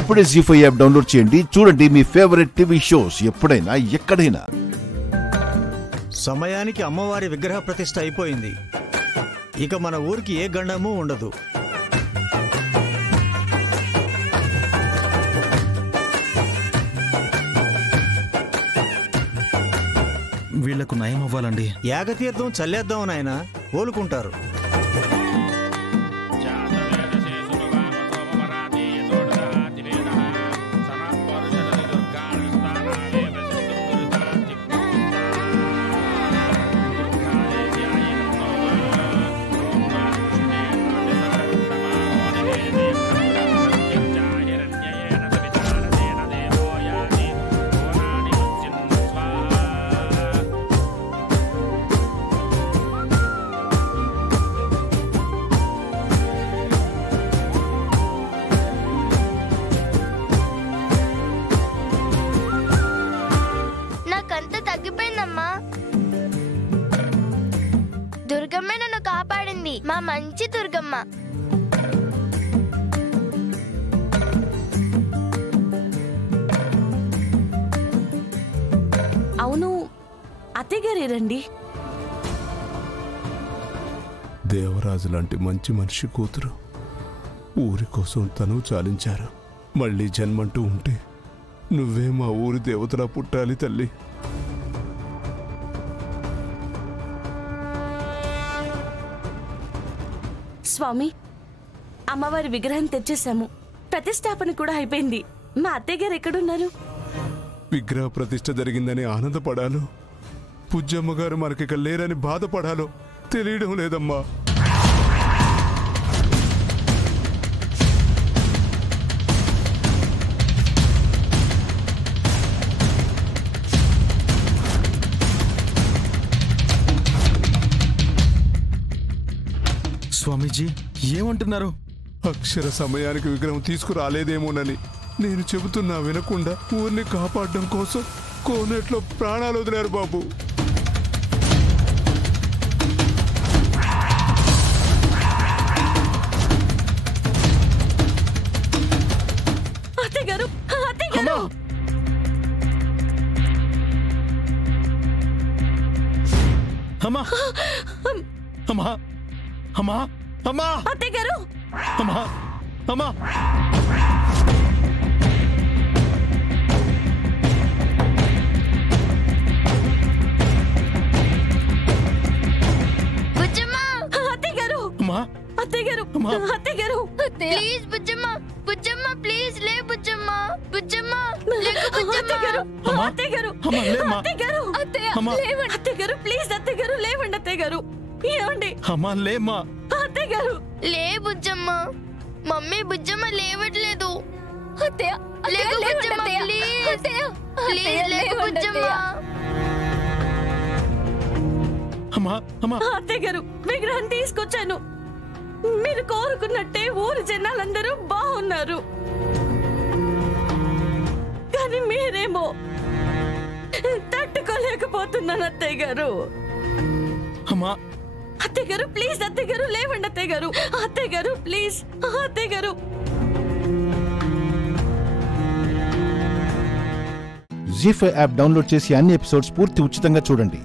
ఇప్పుడే జీ5 app download చేయండి. చూడండి మీ ఫేవరెట్ టీవీ షోస్ ఎప్పుడైనా ఎక్కడైనా. సమయానికి అమ్మవారి విగ్రహ ప్రతిష్ఠ అయిపోయింది. ఇక మన ఊరికి ఏ గండము ఉండదు. వీళ్లకు నయం అవ్వాలండి. యాగతీర్థం చల్లేద్దాం నాయన, కోలుకుంటారు. దుర్గమ్మ నన్ను కాపాడింది, మా మంచి దుర్గమ్మ. అవును, అత్తయ్యగారే రండి. దేవరాజు లాంటి మంచి మనిషి కూతురు ఊరి కోసం తను చాలించారు. మళ్ళీ జన్మంటూ ఉంటే నువ్వే మా ఊరి దేవతలా పుట్టాలి తల్లి. స్వామి, అమ్మవారి విగ్రహం తెచ్చేసాము. ప్రతిష్టాపన కూడా అయిపోయింది. మా అత్తయ్య గారు ఎక్కడున్నారు? విగ్రహ ప్రతిష్ఠ జరిగిందని ఆనందపడాలో, పుజ్జమ్మ గారు మనకిక లేరని బాధపడాలో తెలియడం లేదమ్మా. స్వామీజీ ఏమంటున్నారు? అక్షర సమయానికి విగ్రహం తీసుకురాలేదేమోనని నేను చెబుతున్నా వినకుండా ఊరిని కాపాడడం కోసం కోనేట్లో ప్రాణాలు వదిలారు బాబు. అత్తయ్యగారు, అత్తయ్యగారు! అమ్మా, అమ్మా, అమ్మా, అమ్మా, అత్తయ్యగారు! అమ్మా, అమ్మా! బుజ్జమ్మ! అత్తయ్యగారు! అమ్మా, అత్తయ్యగారు! అమ్మా! అత్తయ్యగారు! ప్లీజ్ బుజ్జమ్మ, బుజ్జమ్మ ప్లీజ్ లే బుజ్జమ్మ, బుజ్జమ్మ లేకు బుజ్జమ్మ. అమ్మా! అత్తయ్యగారు! అమ్మా, లేమ్మా! అత్తయ్యగారు! అమ్మా! లేవండి అత్తయ్యగారు, ప్లీజ్ అత్తయ్యగారు, లేవండి అత్తయ్యగారు. ఏమండి? అమ్మా, లేమ్మా! అత్తయ్యగారు! లే బుజ్జమ్మ. మమ్మీ బుజ్జమ్మ లేవట్లేదు. అత్తయ్య, లేకు బుజ్జమ్మ అత్తయ్య, ప్లీజ్. అత్తయ్య, ప్లీజ్ లేకు బుజ్జమ్మ. అమ్మా, అమ్మా! అత్తయ్యగారు, విగ్రహం తీసుకొచ్చాను. మీరు కోరుకున్నట్టే ఊరి జనాలందరూ బాగున్నారు. కానీ మీరేమో తట్టుకోలేకపోతున్నాను అత్తయ్యగారు. అమ్మా! అత్తయ్యగారు ప్లీజ్, అత్తయ్యగారు లేవండి అత్తయ్యగారు. అత్తయ్యగారు ప్లీజ్, అత్తయ్యగారు. జీ5 యాప్ డౌన్లోడ్ చేసి అన్ని ఎపిసోడ్స్ పూర్తి ఉచితంగా చూడండి.